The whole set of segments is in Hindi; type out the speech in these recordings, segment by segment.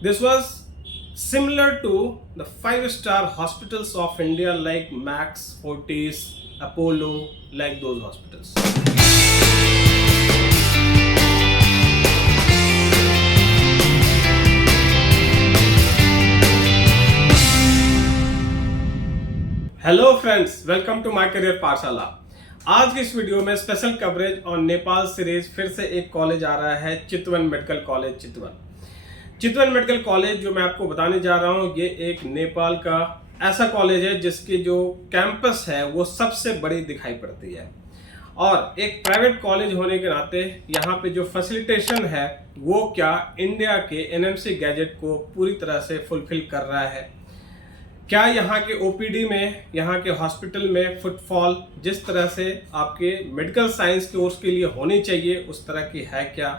This was similar to the five-star hospitals of India like Max, Fortis, Apollo, like those hospitals. Hello friends, welcome to my career Pathshala. आज की इस वीडियो में special coverage on Nepal series फिर से एक कॉलेज आ रहा है, Chitwan medical college Chitwan medical college जो मैं आपको बताने जा रहा हूँ, ये एक नेपाल का ऐसा कॉलेज है जिसकी जो कैंपस है वो सबसे बड़ी दिखाई पड़ती है। और एक प्राइवेट कॉलेज होने के नाते यहाँ पे जो फैसिलिटेशन है वो क्या इंडिया के एनएमसी गैजेट को पूरी तरह से फुलफिल कर रहा है। क्या यहाँ के ओपीडी में, यहाँ के हॉस्पिटल में फुटफॉल जिस तरह से आपके मेडिकल साइंस कोर्स के लिए होनी चाहिए उस तरह की है क्या।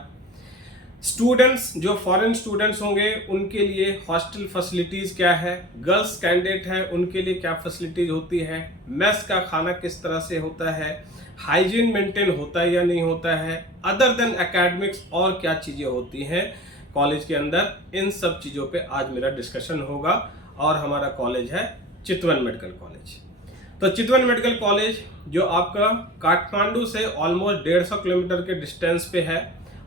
स्टूडेंट्स जो फॉरेन स्टूडेंट्स होंगे उनके लिए हॉस्टल फैसिलिटीज़ क्या है, गर्ल्स कैंडिडेट है उनके लिए क्या फैसिलिटीज होती है, मेस का खाना किस तरह से होता है, हाइजीन मेंटेन होता है या नहीं होता है, अदर देन एकेडमिक्स और क्या चीज़ें होती हैं कॉलेज के अंदर, इन सब चीज़ों पे आज मेरा डिस्कशन होगा। और हमारा कॉलेज है चितवन मेडिकल कॉलेज। तो चितवन मेडिकल कॉलेज जो आपका काठमांडू से ऑलमोस्ट 150 किलोमीटर के डिस्टेंस पे है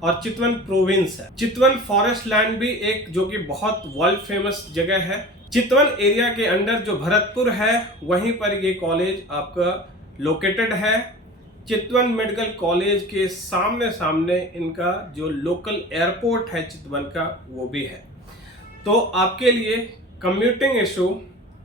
और चितवन प्रोविंस है। चितवन फॉरेस्ट लैंड भी एक जो कि बहुत वर्ल्ड फेमस जगह है। चितवन एरिया के अंडर जो भरतपुर है वहीं पर ये कॉलेज आपका लोकेटेड है। चितवन मेडिकल कॉलेज के सामने सामने इनका जो लोकल एयरपोर्ट है चितवन का वो भी है। तो आपके लिए कम्यूटिंग इशू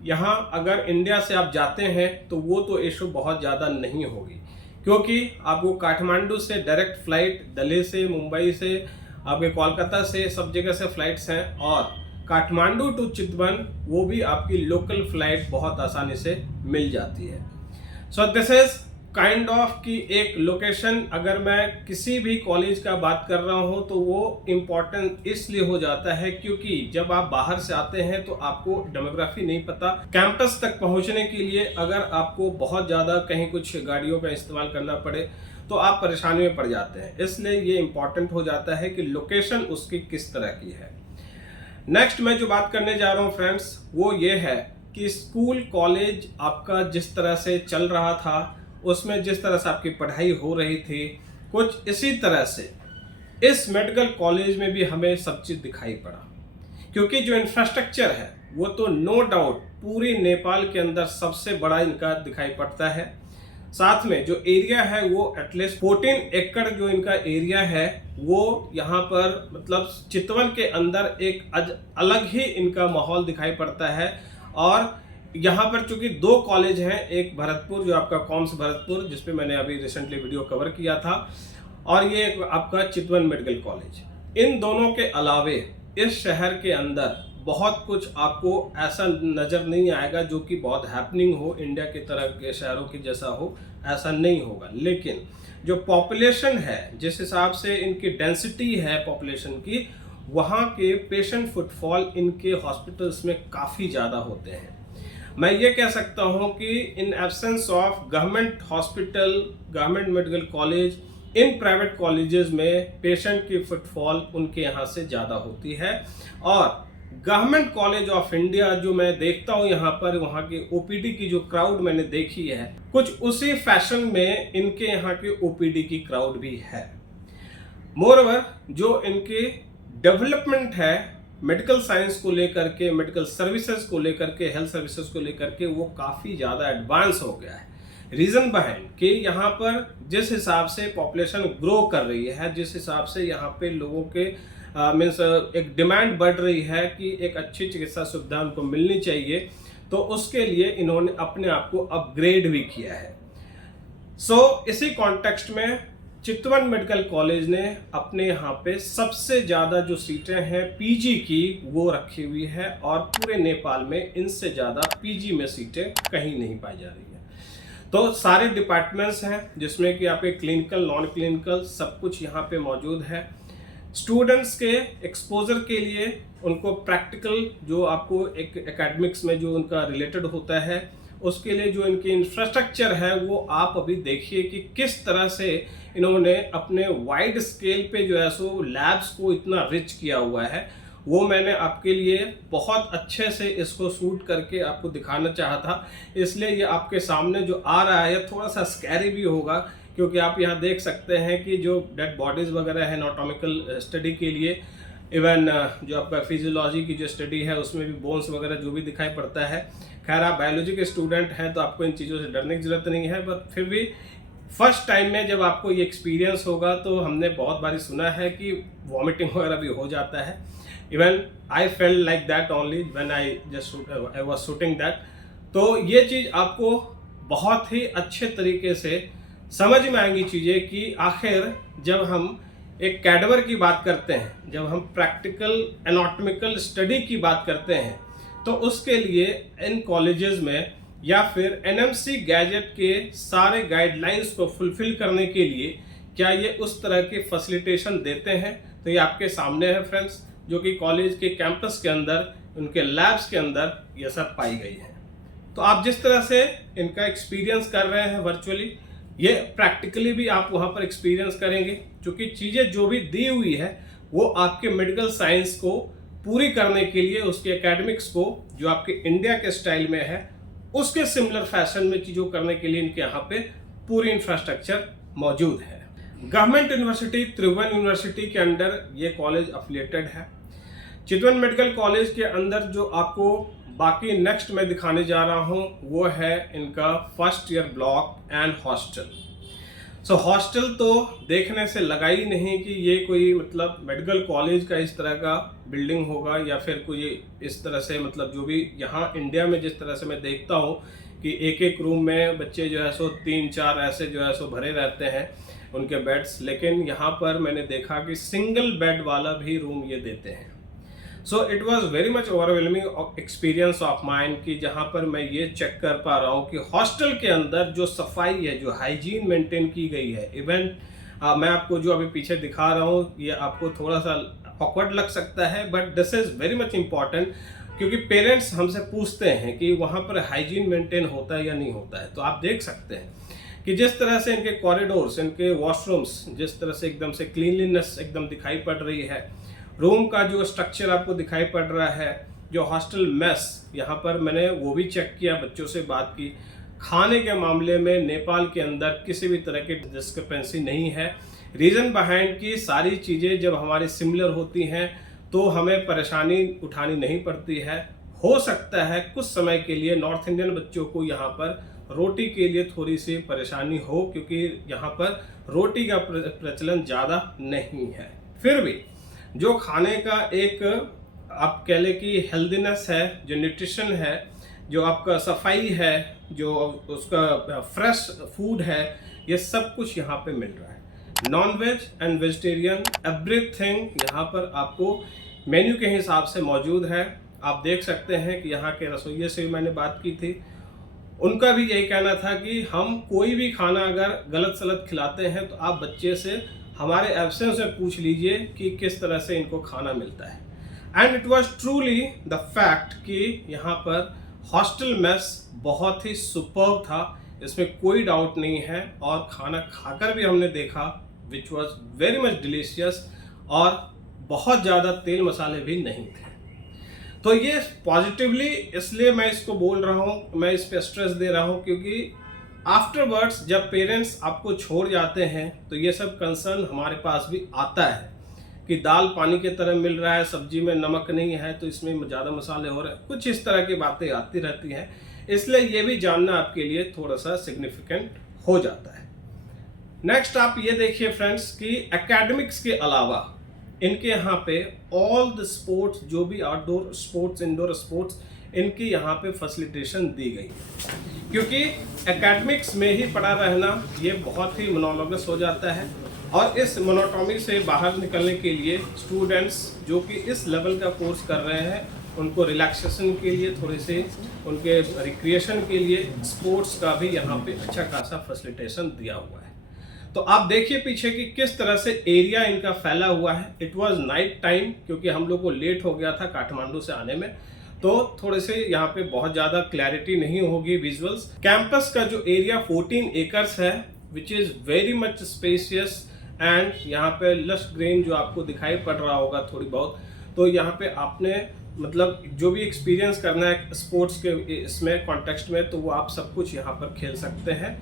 यहाँ अगर इंडिया से आप जाते हैं तो वो तो इशू बहुत ज़्यादा नहीं होगी, क्योंकि आपको काठमांडू से डायरेक्ट फ्लाइट, दिल्ली से, मुंबई से, आपके कोलकाता से, सब जगह से फ्लाइट्स हैं। और काठमांडू टू चितवन वो भी आपकी लोकल फ्लाइट बहुत आसानी से मिल जाती है। So this is kind of की एक लोकेशन। अगर मैं किसी भी कॉलेज का बात कर रहा हूं तो वो इम्पोर्टेंट इसलिए हो जाता है क्योंकि जब आप बाहर से आते हैं तो आपको डेमोग्राफी नहीं पता। कैंपस तक पहुंचने के लिए अगर आपको बहुत ज़्यादा कहीं कुछ गाड़ियों का इस्तेमाल करना पड़े तो आप परेशानी में पड़ जाते हैं। इसलिए ये इम्पोर्टेंट हो जाता है कि लोकेशन उसकी किस तरह की है। नेक्स्ट मैं जो बात करने जा रहा हूँ फ्रेंड्स वो ये है कि स्कूल कॉलेज आपका जिस तरह से चल रहा था, उसमें जिस तरह से आपकी पढ़ाई हो रही थी, कुछ इसी तरह से इस मेडिकल कॉलेज में भी हमें सब चीज़ दिखाई पड़ा। क्योंकि जो इंफ्रास्ट्रक्चर है वो तो नो डाउट पूरी नेपाल के अंदर सबसे बड़ा इनका दिखाई पड़ता है। साथ में जो एरिया है वो एटलीस्ट 14 एकड़ जो इनका एरिया है वो यहाँ पर मतलब चितवन के अंदर एक अलग ही इनका माहौल दिखाई पड़ता है। और यहाँ पर चूंकि दो कॉलेज हैं, एक भरतपुर जो आपका कॉम्स भरतपुर जिसपे मैंने अभी रिसेंटली वीडियो कवर किया था, और ये आपका चितवन मेडिकल कॉलेज। इन दोनों के अलावे इस शहर के अंदर बहुत कुछ आपको ऐसा नज़र नहीं आएगा जो कि बहुत हैपनिंग हो, इंडिया की तरह के शहरों की जैसा हो, ऐसा नहीं होगा। लेकिन जो पॉपुलेशन है, जिस हिसाब से इनकी डेंसिटी है पॉपुलेशन की, वहाँ के पेशेंट फुटफॉल इनके हॉस्पिटल्स में काफ़ी ज़्यादा होते हैं। मैं ये कह सकता हूँ कि in absence of government hospital, government medical college, in private colleges में पेशेंट की फुटफॉल उनके यहाँ से ज़्यादा होती है। और गवर्नमेंट कॉलेज ऑफ इंडिया जो मैं देखता हूँ यहाँ पर, वहाँ के ओपीडी की जो क्राउड मैंने देखी है, कुछ उसी फैशन में इनके यहाँ के ओपीडी की क्राउड भी है। मोरओवर जो इनके डेवलपमेंट है मेडिकल साइंस को लेकर के, मेडिकल सर्विसेज को लेकर के, हेल्थ सर्विसेज को लेकर के, वो काफ़ी ज़्यादा एडवांस हो गया है। रीज़न बिहाइंड कि यहाँ पर जिस हिसाब से पॉपुलेशन ग्रो कर रही है, जिस हिसाब से यहाँ पे लोगों के मीन्स एक डिमांड बढ़ रही है कि एक अच्छी चिकित्सा सुविधा उनको मिलनी चाहिए, तो उसके लिए इन्होंने अपने आप को अपग्रेड भी किया है। इसी कॉन्टेक्स्ट में चितवन मेडिकल कॉलेज ने अपने यहाँ पे सबसे ज़्यादा जो सीटें हैं पीजी की वो रखी हुई है, और पूरे नेपाल में इनसे ज़्यादा पीजी में सीटें कहीं नहीं पाई जा रही हैं। तो सारे डिपार्टमेंट्स हैं जिसमें कि आपके क्लिनिकल, नॉन क्लिनिकल सब कुछ यहाँ पे मौजूद है। स्टूडेंट्स के एक्सपोजर के लिए उनको प्रैक्टिकल जो आपको एक एकेडमिक्स में जो उनका रिलेटेड होता है उसके लिए जो इनकी इंफ्रास्ट्रक्चर है वो आप अभी देखिए कि किस तरह से इन्होंने अपने वाइड स्केल पे जो है सो लैब्स को इतना रिच किया हुआ है। वो मैंने आपके लिए बहुत अच्छे से इसको शूट करके आपको दिखाना चाहा था। इसलिए ये आपके सामने जो आ रहा है थोड़ा सा स्कैरी भी होगा, क्योंकि आप यहाँ देख सकते हैं कि जो डेड बॉडीज़ वगैरह है एनाटॉमिकल स्टडी के लिए, इवन जो आपका फिजियोलॉजी की जो स्टडी है उसमें भी बोन्स वगैरह जो भी दिखाई पड़ता है। खैर आप बायोलॉजी के स्टूडेंट हैं तो आपको इन चीज़ों से डरने की ज़रूरत नहीं है, बट फिर भी फर्स्ट टाइम में जब आपको ये एक्सपीरियंस होगा तो हमने बहुत बारी सुना है कि वॉमिटिंग वगैरह भी हो जाता है। Even I felt like that only when I was shooting that. तो ये चीज़ आपको बहुत ही अच्छे तरीके से समझ में आएंगी चीज़ें कि आखिर जब हम एक कैडवर की बात करते हैं, जब हम प्रैक्टिकल एनाटॉमिकल स्टडी की बात करते हैं, तो उसके लिए इन कॉलेजेस में या फिर एनएमसी गैजेट के सारे गाइडलाइंस को फुलफिल करने के लिए क्या ये उस तरह की फैसिलिटेशन देते हैं। तो ये आपके सामने है फ्रेंड्स, जो कि कॉलेज के कैंपस के अंदर उनके लैब्स के अंदर ये सब पाई गई है। तो आप जिस तरह से इनका एक्सपीरियंस कर रहे हैं वर्चुअली, ये प्रैक्टिकली भी आप वहाँ पर एक्सपीरियंस करेंगे, क्योंकि चीज़ें जो भी दी हुई है वो आपके मेडिकल साइंस को पूरी करने के लिए, उसके एकेडमिक्स को जो आपके इंडिया के स्टाइल में है उसके सिमिलर फैशन में चीज़ों करने के लिए इनके यहाँ पे पूरी इंफ्रास्ट्रक्चर मौजूद है। गवर्नमेंट यूनिवर्सिटी त्रिभुवन यूनिवर्सिटी के अंडर ये कॉलेज अफिलिएटेड है। चितवन मेडिकल कॉलेज के अंदर जो आपको बाकी नेक्स्ट मैं दिखाने जा रहा हूँ वो है इनका first year block and hostel. So hostel तो देखने से लगा ही नहीं कि ये कोई मतलब मेडिकल कॉलेज का इस तरह का बिल्डिंग होगा, या फिर कोई इस तरह से मतलब जो भी यहाँ इंडिया में जिस तरह से मैं देखता हूँ कि एक एक रूम में बच्चे जो है सो 3-4 ऐसे जो है सो भरे रहते हैं उनके बेड्स, लेकिन यहाँ पर मैंने देखा कि सिंगल बेड वाला भी रूम ये देते हैं। So it was very much overwhelming experience of mind कि जहाँ पर मैं ये चेक कर पा रहा हूँ कि हॉस्टल के अंदर जो सफाई है, जो हाइजीन मेंटेन की गई है। इवन मैं आपको जो अभी पीछे दिखा रहा हूँ ये आपको थोड़ा सा ऑकवर्ड लग सकता है, but this is very much important, क्योंकि पेरेंट्स हमसे पूछते हैं कि वहाँ पर हाइजीन मेंटेन होता है या नहीं होता है। तो आप देख सकते हैं कि जिस तरह से इनके कॉरिडोर्स, इनके वॉशरूम्स जिस तरह से एकदम से क्लीनलीनेस एकदम दिखाई पड़ रही है, रूम का जो स्ट्रक्चर आपको दिखाई पड़ रहा है, जो हॉस्टल मेस यहाँ पर मैंने वो भी चेक किया, बच्चों से बात की। खाने के मामले में नेपाल के अंदर किसी भी तरह की डिस्क्रिपेंसी नहीं है। रीज़न बिहाइंड की सारी चीज़ें जब हमारी सिमिलर होती हैं तो हमें परेशानी उठानी नहीं पड़ती है। हो सकता है कुछ समय के लिए नॉर्थ इंडियन बच्चों को यहाँ पर रोटी के लिए थोड़ी सी परेशानी हो, क्योंकि यहाँ पर रोटी का प्रचलन ज़्यादा नहीं है। फिर भी जो खाने का एक आप कह लें कि हेल्दीनेस है, जो न्यूट्रिशन है, जो आपका सफाई है, जो उसका फ्रेश फूड है, ये सब कुछ यहाँ पे मिल रहा है। Non veg and vegetarian everything यहाँ पर आपको मेन्यू के हिसाब से मौजूद है। आप देख सकते हैं कि यहाँ के रसोइये से भी मैंने बात की थी, उनका भी यही कहना था कि हम कोई भी खाना अगर गलत सलत खिलाते हैं तो आप बच्चे से हमारे एब्सेंस में पूछ लीजिए कि किस तरह से इनको खाना मिलता है। And it was truly the fact कि यहाँ पर हॉस्टल मेस बहुत ही सुपर्ब था, इसमें कोई डाउट नहीं है। और खाना खाकर भी हमने देखा which was very much delicious, और बहुत ज़्यादा तेल मसाले भी नहीं थे। तो ये पॉजिटिवली इसलिए मैं इसको बोल रहा हूँ, मैं इस पर स्ट्रेस दे रहा हूँ, क्योंकि आफ्टरवर्ड्स जब पेरेंट्स आपको छोड़ जाते हैं तो ये सब कंसर्न हमारे पास भी आता है कि दाल पानी की तरह मिल रहा है, सब्जी में नमक नहीं है तो इसमें ज़्यादा मसाले हो रहे हैं, कुछ इस तरह की बातें आती रहती हैं। इसलिए ये भी जानना आपके लिए थोड़ा सा सिग्निफिकेंट हो जाता है। नेक्स्ट आप ये देखिए फ्रेंड्स कि एकेडमिक्स के अलावा इनके यहाँ पे ऑल द स्पोर्ट्स, जो भी आउटडोर स्पोर्ट्स, इंडोर स्पोर्ट्स, इनकी यहाँ पे फैसिलिटेशन दी गई है। क्योंकि एकेडमिक्स में ही पड़ा रहना ये बहुत ही मोनोलॉगस हो जाता है, और इस मोनोटॉमी से बाहर निकलने के लिए स्टूडेंट्स जो कि इस लेवल का कोर्स कर रहे हैं उनको रिलैक्सेशन के लिए, थोड़े से उनके रिक्रिएशन के लिए स्पोर्ट्स का भी यहाँ पे अच्छा खासा फैसिलिटेशन दिया हुआ है। तो आप देखिए पीछे कि किस तरह से एरिया इनका फैला हुआ है। इट वाज नाइट टाइम, क्योंकि हम लोग को लेट हो गया था काठमांडू से आने में, तो थोड़े से यहाँ पे बहुत ज़्यादा क्लैरिटी नहीं होगी विजुअल्स। कैंपस का जो एरिया 14 एकर्स है which is very much spacious, and यहाँ पे लश ग्रीन जो आपको दिखाई पड़ रहा होगा थोड़ी बहुत, तो यहाँ पे आपने मतलब जो भी एक्सपीरियंस करना है स्पोर्ट्स के इसमें कॉन्टेक्स्ट में, तो वो आप सब कुछ यहाँ पर खेल सकते हैं।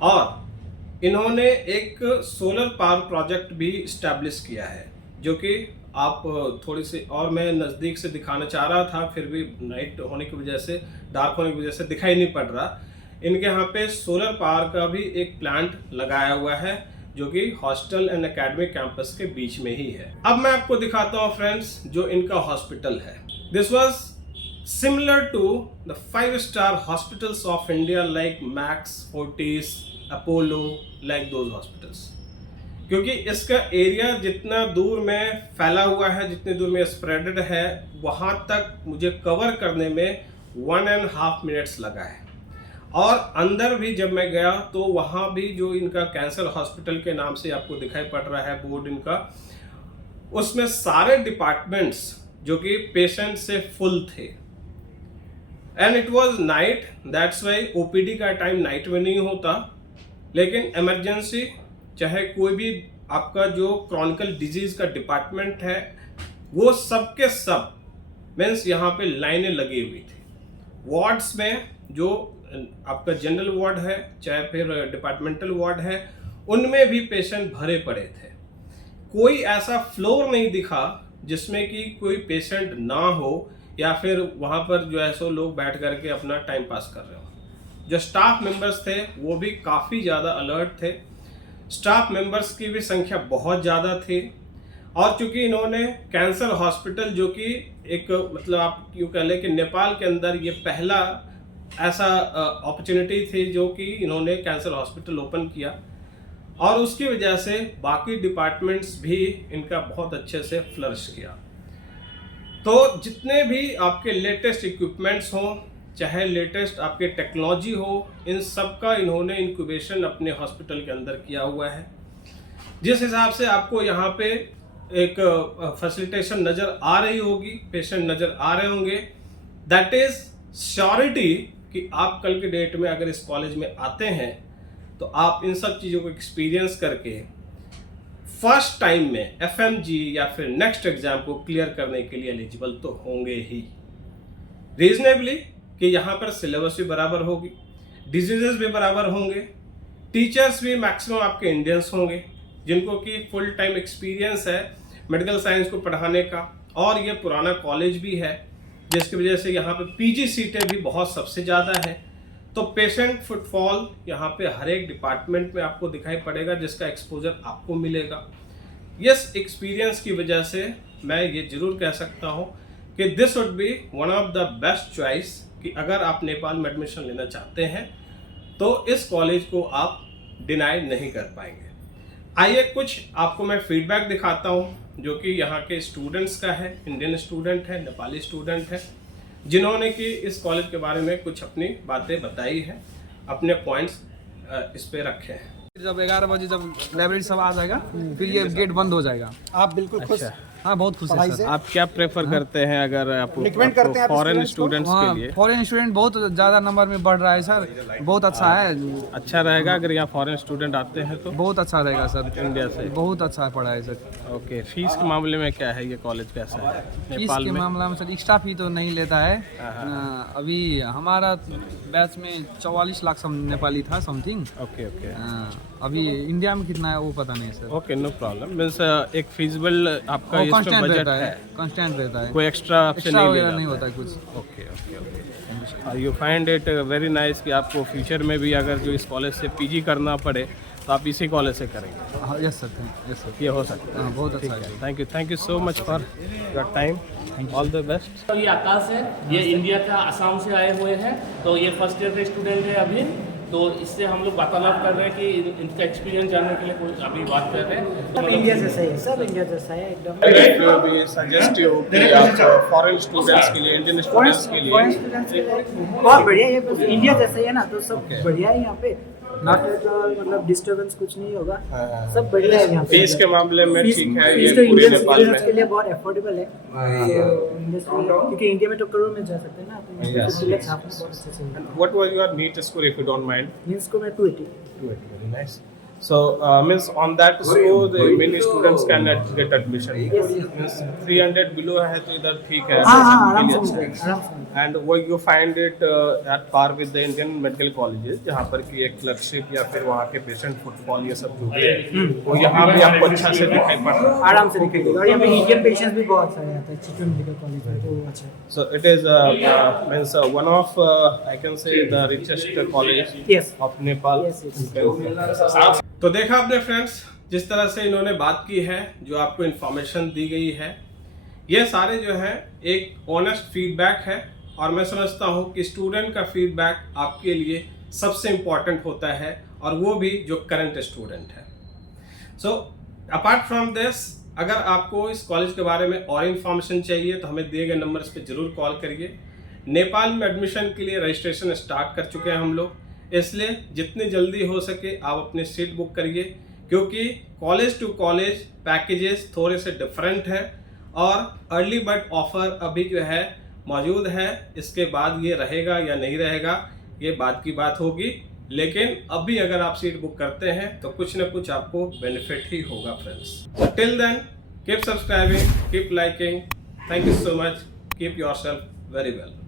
और इन्होंने एक सोलर पावर प्रोजेक्ट भी इस्टेब्लिश किया है, जो कि आप थोड़ी सी और मैं नज़दीक से दिखाना चाह रहा था, फिर भी नाइट होने की वजह से, डार्क होने की वजह से दिखाई नहीं पड़ रहा। इनके यहाँ पे सोलर पावर का भी एक प्लांट लगाया हुआ है, जो कि हॉस्टल एंड एकेडमिक कैंपस के बीच में ही है। अब मैं आपको दिखाता हूँ फ्रेंड्स जो इनका हॉस्पिटल है। This was similar to the 5-star hospitals of India like Max, Fortis, Apollo, like those hospitals. क्योंकि इसका एरिया जितना दूर में फैला हुआ है, जितने दूर में स्प्रेडेड है, वहाँ तक मुझे कवर करने में 1.5 मिनट्स लगा है। और अंदर भी जब मैं गया तो वहाँ भी जो इनका कैंसर हॉस्पिटल के नाम से आपको दिखाई पड़ रहा है बोर्ड इनका, उसमें सारे डिपार्टमेंट्स जो कि पेशेंट से फुल थे। And it was night, that's why OPD का टाइम नाइट में नहीं होता, लेकिन इमरजेंसी चाहे कोई भी आपका जो क्रॉनिकल डिजीज का डिपार्टमेंट है, वो सब के सब मीन्स यहाँ पे लाइनें लगी हुई थी। वार्ड्स में जो आपका जनरल वार्ड है, चाहे फिर डिपार्टमेंटल वार्ड है, उनमें भी पेशेंट भरे पड़े थे। कोई ऐसा फ्लोर नहीं दिखा जिसमें कि कोई पेशेंट ना हो, या फिर वहाँ पर जो है सो लोग बैठ करके अपना टाइम पास कर रहे हो। जो स्टाफ मेंबर्स थे वो भी काफ़ी ज़्यादा अलर्ट थे। स्टाफ मेंबर्स की भी संख्या बहुत ज़्यादा थी। और चूंकि इन्होंने कैंसर हॉस्पिटल, जो कि एक मतलब आप यूँ कह लें कि नेपाल के अंदर ये पहला ऐसा अपॉर्चुनिटी थी जो कि इन्होंने कैंसर हॉस्पिटल ओपन किया, और उसकी वजह से बाकी डिपार्टमेंट्स भी इनका बहुत अच्छे से फ्लरिश किया। तो जितने भी आपके लेटेस्ट इक्विपमेंट्स हों, चाहे लेटेस्ट आपके टेक्नोलॉजी हो, इन सब का इन्होंने इंक्यूबेशन अपने हॉस्पिटल के अंदर किया हुआ है। जिस हिसाब से आपको यहाँ पे एक फैसिलिटेशन नज़र आ रही होगी, पेशेंट नज़र आ रहे होंगे, दैट इज़ श्योरिटी कि आप कल के डेट में अगर इस कॉलेज में आते हैं तो आप इन सब चीज़ों को एक्सपीरियंस करके फर्स्ट टाइम में FMG या फिर नेक्स्ट एग्जाम को क्लियर करने के लिए एलिजिबल तो होंगे ही। रीजनेबली कि यहाँ पर सिलेबस भी बराबर होगी, डिजीजेस भी बराबर होंगे, टीचर्स भी मैक्सिमम आपके इंडियंस होंगे जिनको कि फुल टाइम एक्सपीरियंस है मेडिकल साइंस को पढ़ाने का, और ये पुराना कॉलेज भी है जिसकी वजह से यहाँ पे PG सीटें भी बहुत सबसे ज़्यादा है। तो पेशेंट फुटफॉल यहाँ पे हर एक डिपार्टमेंट में आपको दिखाई पड़ेगा, जिसका एक्सपोजर आपको मिलेगा। यस, एक्सपीरियंस की वजह से मैं ये जरूर कह सकता हूँ कि this would be one of the best choice कि अगर आप नेपाल में एडमिशन लेना चाहते हैं तो इस कॉलेज को आप डिनाई नहीं कर पाएंगे। आइए कुछ आपको मैं फीडबैक दिखाता हूँ जो कि यहाँ के स्टूडेंट्स का है, इंडियन स्टूडेंट है, नेपाली स्टूडेंट है, जिन्होंने कि इस कॉलेज के बारे में कुछ अपनी बातें बताई हैं, अपने पॉइंट्स इस पे रखे हैं। जब 11 बजे जब लाइब्रेरी सब आ जाएगा फिर ये गेट बंद हो जाएगा। आप बिल्कुल खुश? हाँ, बहुत खुश है सर। आप क्या प्रेफर करते हैं अगर आप रिकमेंड करते हैं फॉरेन स्टूडेंट्स के लिए? फॉरेन स्टूडेंट बहुत ज़्यादा नंबर में बढ़ रहा है सर, बहुत अच्छा है। अच्छा रहेगा अगर यहाँ फॉरेन स्टूडेंट आते हैं तो? बहुत अच्छा रहेगा सर, इंडिया से बहुत अच्छा पढ़ाई सर। ओके, फीस के मामले में क्या है, ये कॉलेज कैसा है फीस नेपाल के में? मामला में सर एक्स्ट्रा फी तो नहीं लेता है। अभी हमारा बैच में 44 लाख नेपाली था समथिंग। ओके ओके, अभी इंडिया में कितना है वो पता नहीं sir. Okay, no problem. Means एक फिजिबल आपका इसमें कांस्टेंट बजट रहता है, है, कांस्टेंट रहता है, कोई एक्स्ट्रा आपसे एक्स्ट्रा नहीं वगैरह लेना नहीं होता है कुछ। Okay okay okay, you find it very nice कि आपको फ्यूचर में भी अगर जो इस कॉलेज से PG करना पड़े तो आप इसी कॉलेज से करेंगे? हाँ, यस सर, यस सर, ये हो सकता है। हाँ, बहुत अच्छा है। Thank you so much for your time, all the best. ये आकाश है, ये इंडिया का असम से आए हुए हैं, तो ये फर्स्ट ईयर के स्टूडेंट है अभी। तो इससे हम लोग वार्तालाप कर रहे हैं कि इनका एक्सपीरियंस जानने के लिए कोई अभी बात कर रहे हैं। सब इंडिया जैसा ही है, सब इंडिया जैसा है एकदम। भी सजेस्ट यू कि आप फॉरेन स्टूडेंट्स के लिए, इंडियन स्टूडेंट्स के लिए बहुत बढ़िया है, बस इंडिया जैसा ही है ना, तो सब बढ़िया है यहाँ पे। नॉट एट ऑल मतलब डिस्टर्बेंस कुछ नहीं होगा, सब बढ़िया है यहाँ पे। फीस के मामले में ठीक है, ये फीस तो पूरे इंडियन नेपाल स्टूडेंट्स के में। लिए बहुत अफोर्डेबल है, क्योंकि इंडिया में तो करोड़ में जा सकते हैं ना, तो इसलिए छापना बहुत अच्छे से। What was your NEET score if you don't mind? Means को मैं 280। 280, very nice. So means on that score the many students can get admission. Yes, yes. Means 300 below है तो इधर ठीक है. हाँ हाँ के आराम लिए से अच्छा है. आराम से And what you find it at par with the Indian medical colleges, जहाँ पर कि एक क्लर्कशिप या फिर वहाँ के पेशेंट फुटफॉल ये सब जो भी है वो यहाँ भी आपको अच्छा से दिखाई पड़ रहा है. आराम से दिखाई देगा और यहाँ पे इंडियन पेशेंट्स भी बहुत सारे आते हैं चितवन मेडिकल कॉलेज में तो अच्छा है So it is means one of I can say the richest college Yes. of Nepal. Yes, yes. You can say. तो देखा आपने फ्रेंड्स जिस तरह से इन्होंने बात की है, जो आपको इन्फॉर्मेशन दी गई है, ये सारे जो है एक ऑनेस्ट फीडबैक है और मैं समझता हूँ कि स्टूडेंट का फीडबैक आपके लिए सबसे इम्पॉर्टेंट होता है और वो भी जो करंट स्टूडेंट है. सो अपार्ट फ्रॉम दिस, अगर आपको इस कॉलेज के बारे में और इन्फॉर्मेशन चाहिए तो हमें दिए गए नंबर्स पे ज़रूर कॉल करिए. नेपाल में एडमिशन के लिए रजिस्ट्रेशन स्टार्ट कर चुके हैं हम लोग, इसलिए जितनी जल्दी हो सके आप अपनी सीट बुक करिए क्योंकि कॉलेज टू कॉलेज पैकेजेस थोड़े से डिफरेंट है और अर्ली बर्ड ऑफर अभी जो है मौजूद है. इसके बाद ये रहेगा या नहीं रहेगा ये बात की बात होगी, लेकिन अभी अगर आप सीट बुक करते हैं तो कुछ ना कुछ आपको बेनिफिट ही होगा friends. Till then keep subscribing, keep liking. Thank you so much. Keep yourself very well.